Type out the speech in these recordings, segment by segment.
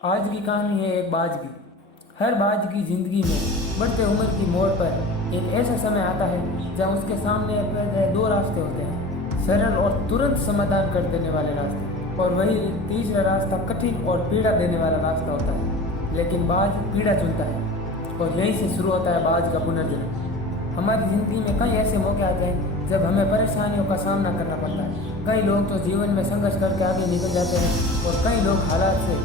आज की कहानी है एक बाज की। हर बाज की जिंदगी में बढ़ते उम्र की मोड़ पर एक ऐसा समय आता है जहाँ उसके सामने दो रास्ते होते हैं, सरल और तुरंत समाधान कर देने वाले रास्ते, और वही तीसरा रास्ता कठिन और पीड़ा देने वाला रास्ता होता है। लेकिन बाज पीड़ा चुनता है और यहीं से शुरू होता है बाज का पुनर्जन्म। हमारी ज़िंदगी में कई ऐसे मौके आते हैं जब हमें परेशानियों का सामना करना पड़ता है। कई लोग तो जीवन में संघर्ष करके आगे निकल जाते हैं और कई लोग हालात से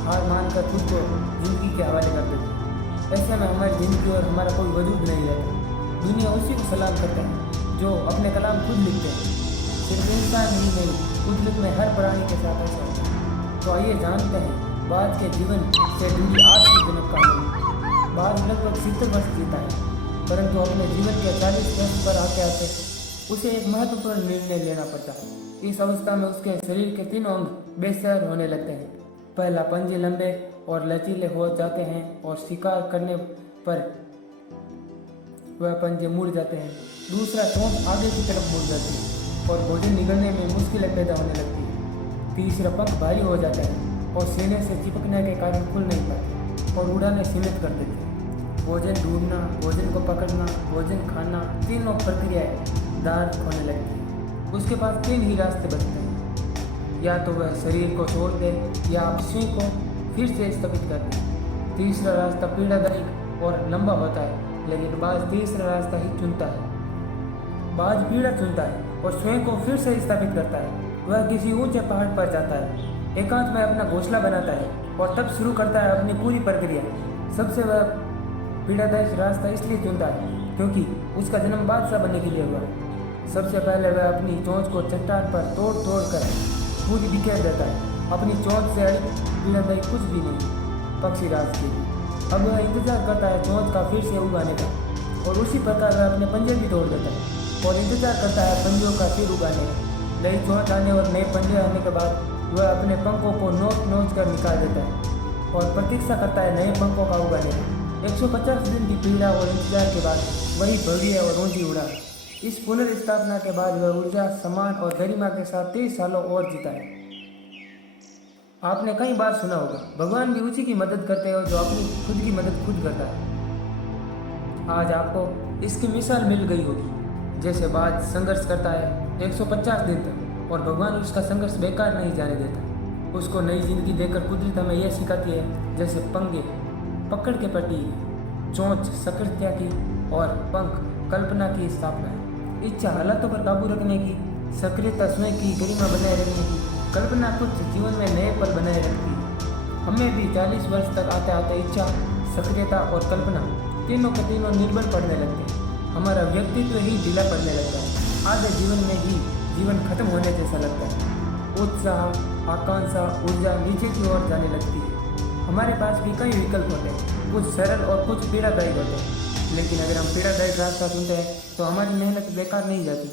हार मानकर खुद को ज़िंदगी के हवाले कर देते हैं। ऐसे में हमारी ज़िंदगी और हमारा कोई वजूद नहीं रहता। दुनिया उसी को सलाम करता है जो अपने कलाम खुद लिखते हैं। सिर्फ इंसान ही नहीं, कुदरत में हर प्राणी के साथ ऐसा होता है। तो आइए जानते हैं बाज के जीवन से जुड़ी आश्चर्यजनक कहानी। बाज लगभग 70 वर्ष जीता है, परंतु अपने जीवन के 40 वर्ष पर आते आते उसे एक महत्वपूर्ण निर्णय लेना पड़ता है। इस अवस्था में उसके शरीर के तीनों अंग बेसहार होने लगते हैं। पहला, पंजे लंबे और लचीले हो जाते हैं और शिकार करने पर वह पंजे मुड़ जाते हैं। दूसरा, चोंच आगे की तरफ मुड़ जाती है और भोजन निगलने में मुश्किलें पैदा होने लगती है। तीसरा, पंख भारी हो जाता है और सीने से चिपकने के कारण खुल नहीं पाते और उड़ाने सीमित कर देते हैं। भोजन ढूंढना, भोजन को पकड़ना, भोजन खाना, तीनों प्रक्रियाएं दांत होने लगती है। उसके पास 3 ही रास्ते बचते हैं, या तो वह शरीर को छोड़ दे या आप स्वयं को फिर से स्थापित कर दे। तीसरा रास्ता पीड़ादायक और लंबा होता है, लेकिन बाज तीसरा रास्ता ही चुनता है। बाज पीड़ा चुनता है और स्वयं को फिर से स्थापित करता है। वह किसी ऊंचे पहाड़ पर जाता है, एकांत में अपना घोंसला बनाता है और तब शुरू करता है अपनी पूरी प्रक्रिया। सबसे वह पीड़ादायक रास्ता इसलिए चुनता है क्योंकि उसका जन्म बादशाह बनने के लिए हुआ। सबसे पहले वह अपनी चोंच को चट्टान पर तोड़ तोड़ कर पूरी बिखेर देता है। अपनी चोंच से अधिक पीड़ादायक कुछ भी नहीं पक्षी राज के लिए। अब वह इंतजार करता है चोंच का फिर से उगाने का, और उसी प्रकार वह अपने पंजे भी तोड़ देता है और इंतजार करता है पंजों का फिर उगाने का। नई चोंच आने और नए पंजे आने के बाद वह अपने पंखों को नोच नोच कर निकाल देता है और प्रतीक्षा करता है नए पंखों का उगाने का। 150 दिन की पीड़ा और इंतजार के बाद वही भव्य और ऊंची उड़ान। इस पुनर्स्थापना के बाद वह ऊर्जा, सम्मान और गरिमा के साथ 30 सालों और जीता है। आपने कई बार सुना होगा, भगवान भी उसी की मदद करते हो जो अपनी खुद की मदद खुद करता है। आज आपको इसकी मिसाल मिल गई होगी। जैसे बाज संघर्ष करता है 150 दिन तक और भगवान उसका संघर्ष बेकार नहीं जाने देता। उसको नई जिंदगी देकर कुदरत हमें यह सिखाती है, जैसे पंगे पकड़ के पटी, चोंच सक्रियता की और पंख कल्पना की स्थापना है। इच्छा हालातों पर काबू रखने की, सक्रियता स्वयं की गरिमा बनाए रखने की, कल्पना कुछ जीवन में नए पल बनाए रखती है। हमें भी 40 वर्ष तक आते आते इच्छा, सक्रियता और कल्पना तीनों के तीनों निर्बल पड़ने लगते हैं। हमारा व्यक्तित्व ही ढीला पड़ने लगता है। आधे जीवन में ही जीवन खत्म होने जैसा लगता है। उत्साह, आकांक्षा, ऊर्जा नीचे की ओर जाने लगती है। हमारे पास भी कई विकल्प होते हैं, कुछ सरल और कुछ पीड़ादायक होते हैं। लेकिन अगर हम पीड़ादायक रास्ता चुनते हैं तो हमारी मेहनत बेकार नहीं जाती।